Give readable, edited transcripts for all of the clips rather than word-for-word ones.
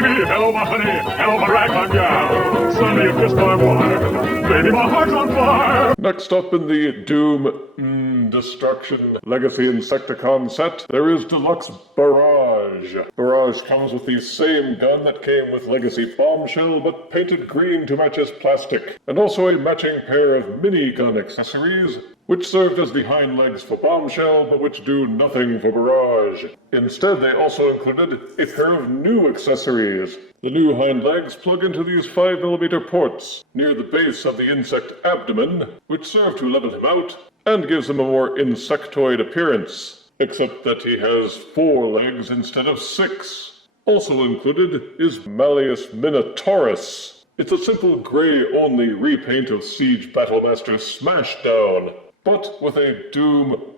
baby! Hello, my honey! Hello, my ragtime gal! Sonny, you kissed my wife! Baby, my heart's on fire! Next up in the Doom Destruction Legacy Insecticon set, there is Deluxe Barrage. Barrage comes with the same gun that came with Legacy Bombshell, but painted green to match as plastic, and also a matching pair of minigun accessories, which served as the hind legs for Bombshell, but which do nothing for Barrage. Instead, they also included a pair of new accessories. The new hind legs plug into these 5mm ports near the base of the insect abdomen, which serve to level him out and gives him a more insectoid appearance, except that he has 4 legs instead of 6. Also included is Malleus Minotaurus. It's a simple gray-only repaint of Siege Battlemaster Smashdown, but with a Doom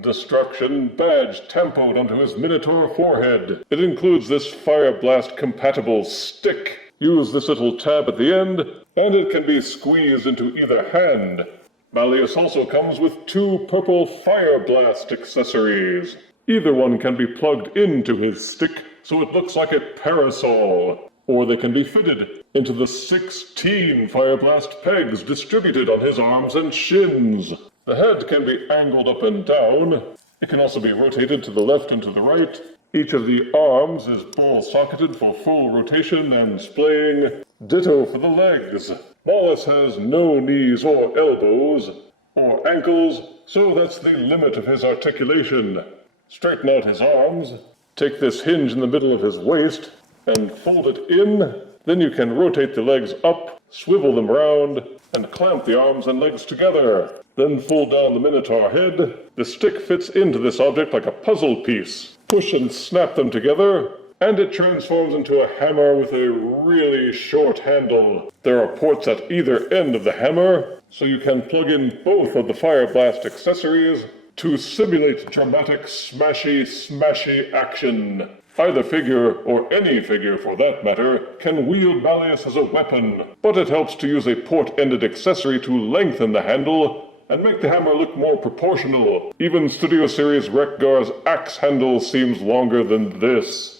Destruction badge tampoed onto his Minotaur forehead. It includes this Fire Blast compatible stick. Use this little tab at the end, and it can be squeezed into either hand. Malleus also comes with 2 purple Fire Blast accessories. Either one can be plugged into his stick, so it looks like a parasol, or they can be fitted into the 16 Fire Blast pegs distributed on his arms and shins. The head can be angled up and down. It can also be rotated to the left and to the right. Each of the arms is ball-socketed for full rotation and splaying. Ditto for the legs. Malleus has no knees or elbows or ankles, so that's the limit of his articulation. Straighten out his arms, take this hinge in the middle of his waist, and fold it in. Then you can rotate the legs up, swivel them round, and clamp the arms and legs together. Then fold down the Minotaur head. The stick fits into this object like a puzzle piece. Push and snap them together, and it transforms into a hammer with a really short handle. There are ports at either end of the hammer, so you can plug in both of the Fire Blast accessories to simulate dramatic smashy action. Either figure, or any figure for that matter, can wield Malleus as a weapon, but it helps to use a port-ended accessory to lengthen the handle and make the hammer look more proportional. Even Studio Series Wreck-Gar's axe handle seems longer than this.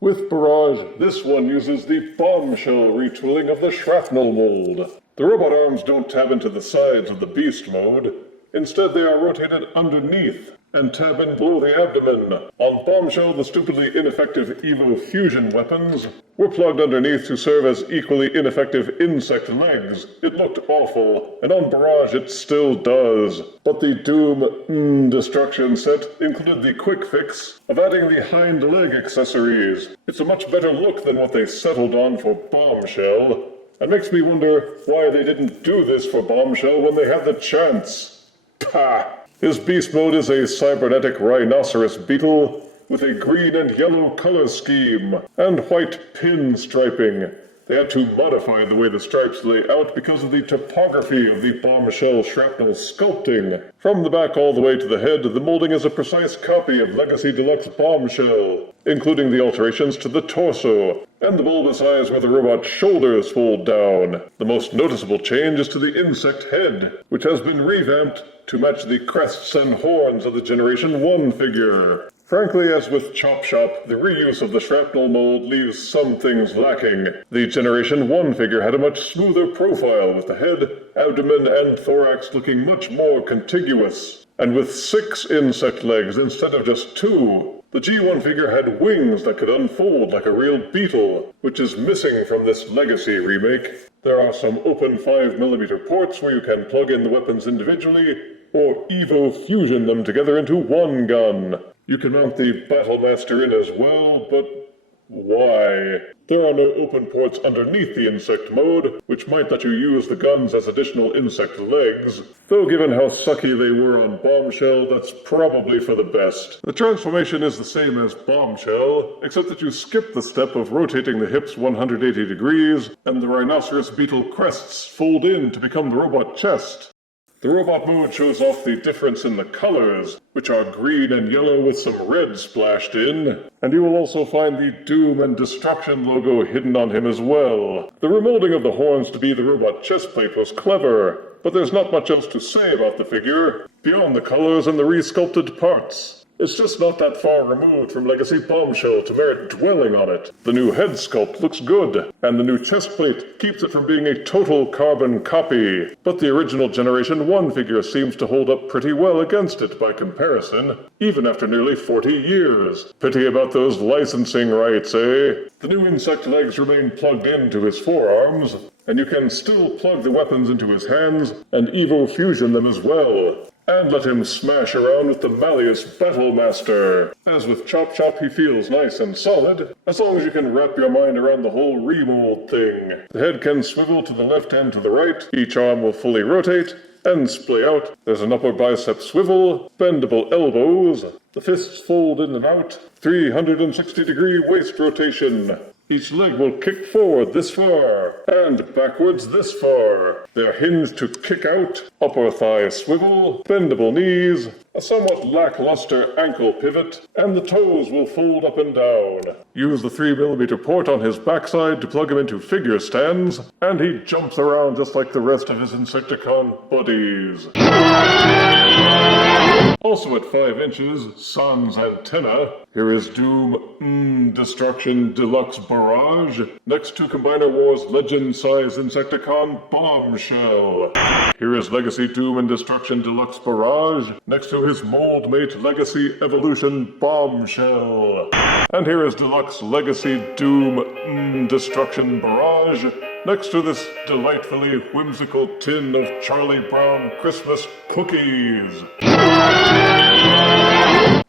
With Barrage, this one uses the Bombshell retooling of the Shrapnel mold. The robot arms don't tab into the sides of the Beast mode. Instead, they are rotated underneath and tab in below the abdomen. On Bombshell, the stupidly ineffective Evo Fusion weapons were plugged underneath to serve as equally ineffective insect legs. It looked awful, and on Barrage it still does. But the Doom Destruction set included the quick fix of adding the hind leg accessories. It's a much better look than what they settled on for Bombshell, and makes me wonder why they didn't do this for Bombshell when they had the chance. Pah! His beast mode is a cybernetic Rhinoceros Beetle with a green and yellow color scheme and white pin striping. They had to modify the way the stripes lay out because of the topography of the Bombshell Shrapnel sculpting. From the back all the way to the head, the molding is a precise copy of Legacy Deluxe Bombshell, including the alterations to the torso and the bulbous eyes where the robot's shoulders fold down. The most noticeable change is to the insect head, which has been revamped to match the crests and horns of the Generation 1 figure. Frankly, as with Chop Shop, the reuse of the shrapnel mold leaves some things lacking. The Generation 1 figure had a much smoother profile, with the head, abdomen, and thorax looking much more contiguous. And with 6 insect legs instead of just 2, the G1 figure had wings that could unfold like a real beetle, which is missing from this Legacy remake. There are some open 5mm ports where you can plug in the weapons individually, or Evo Fusion them together into one gun. You can mount the Battlemaster in as well, but why? There are no open ports underneath the insect mode, which might let you use the guns as additional insect legs, though given how sucky they were on Bombshell, that's probably for the best. The transformation is the same as Bombshell, except that you skip the step of rotating the hips 180 degrees, and the Rhinoceros Beetle crests fold in to become the robot chest. The robot mode shows off the difference in the colors, which are green and yellow with some red splashed in, and you will also find the Doom and Destruction logo hidden on him as well. The remolding of the horns to be the robot chestplate was clever, but there's not much else to say about the figure, beyond the colors and the resculpted parts. It's just not that far removed from Legacy Bombshell to merit dwelling on it. The new head sculpt looks good, and the new chest plate keeps it from being a total carbon copy. But the original Generation 1 figure seems to hold up pretty well against it by comparison, even after nearly 40 years. Pity about those licensing rights, eh? The new insect legs remain plugged into his forearms, and you can still plug the weapons into his hands and Evo Fusion them as well. And let him smash around with the Malleus Battlemaster. As with Chop Chop, he feels nice and solid, as long as you can wrap your mind around the whole remold thing. The head can swivel to the left and to the right, each arm will fully rotate, and splay out. There's an upper bicep swivel, bendable elbows, the fists fold in and out, 360-degree waist rotation. Each leg will kick forward this far, and backwards this far. They're hinged to kick out, upper thigh swivel, bendable knees, a somewhat lackluster ankle pivot, and the toes will fold up and down. Use the 3mm port on his backside to plug him into figure stands, and he jumps around just like the rest of his Insecticon buddies. Also at 5 inches, sans antenna, here is Doom Destruction Deluxe Barrage, next to Combiner Wars Legend-size Insecticon Bombshell. Here is Legacy Doom and Destruction Deluxe Barrage, next to his mold mate Legacy Evolution Bombshell. And here is Deluxe Legacy Doom Destruction Barrage, next to this delightfully whimsical tin of Charlie Brown Christmas cookies.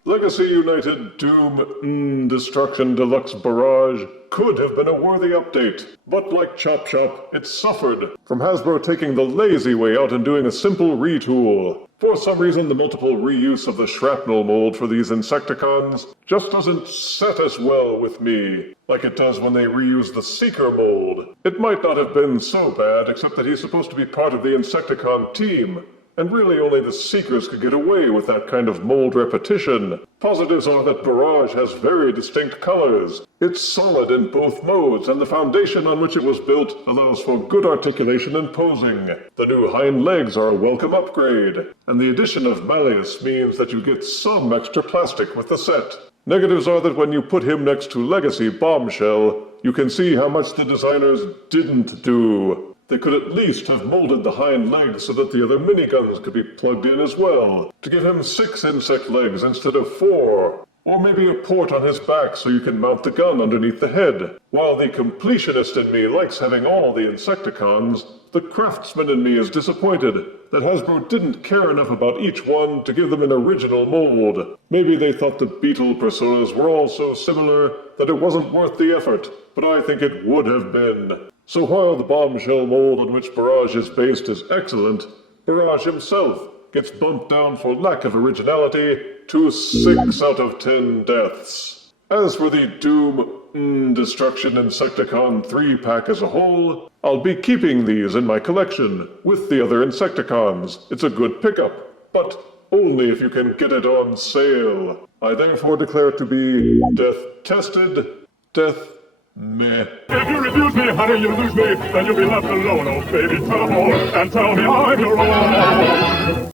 Legacy United Doom Destruction Deluxe Barrage could have been a worthy update, but like Chop Chop, it suffered from Hasbro taking the lazy way out and doing a simple retool. For some reason, the multiple reuse of the shrapnel mold for these Insecticons just doesn't set as well with me, like it does when they reuse the Seeker mold. It might not have been so bad, except that he's supposed to be part of the Insecticon team, and really only the Seekers could get away with that kind of mold repetition. Positives are that Barrage has very distinct colors. It's solid in both modes, and the foundation on which it was built allows for good articulation and posing. The new hind legs are a welcome upgrade, and the addition of Malleus means that you get some extra plastic with the set. Negatives are that when you put him next to Legacy Bombshell, you can see how much the designers didn't do. They could at least have molded the hind legs so that the other miniguns could be plugged in as well, to give him 6 insect legs instead of 4. Or maybe a port on his back so you can mount the gun underneath the head. While the completionist in me likes having all the Insecticons, the craftsman in me is disappointed that Hasbro didn't care enough about each one to give them an original mold. Maybe they thought the Beetle personas were all so similar that it wasn't worth the effort, but I think it would have been. So while the Bombshell mold on which Barrage is based is excellent, Barrage himself gets bumped down for lack of originality to 6 out of 10 deaths. As for the Doom Destruction Insecticon 3-pack as a whole, I'll be keeping these in my collection with the other Insecticons. It's a good pickup, but only if you can get it on sale. I therefore declare it to be death-tested, meh. If you refuse me, honey, you lose me, then you'll be left alone, oh baby, trouble, and tell me I'm your own.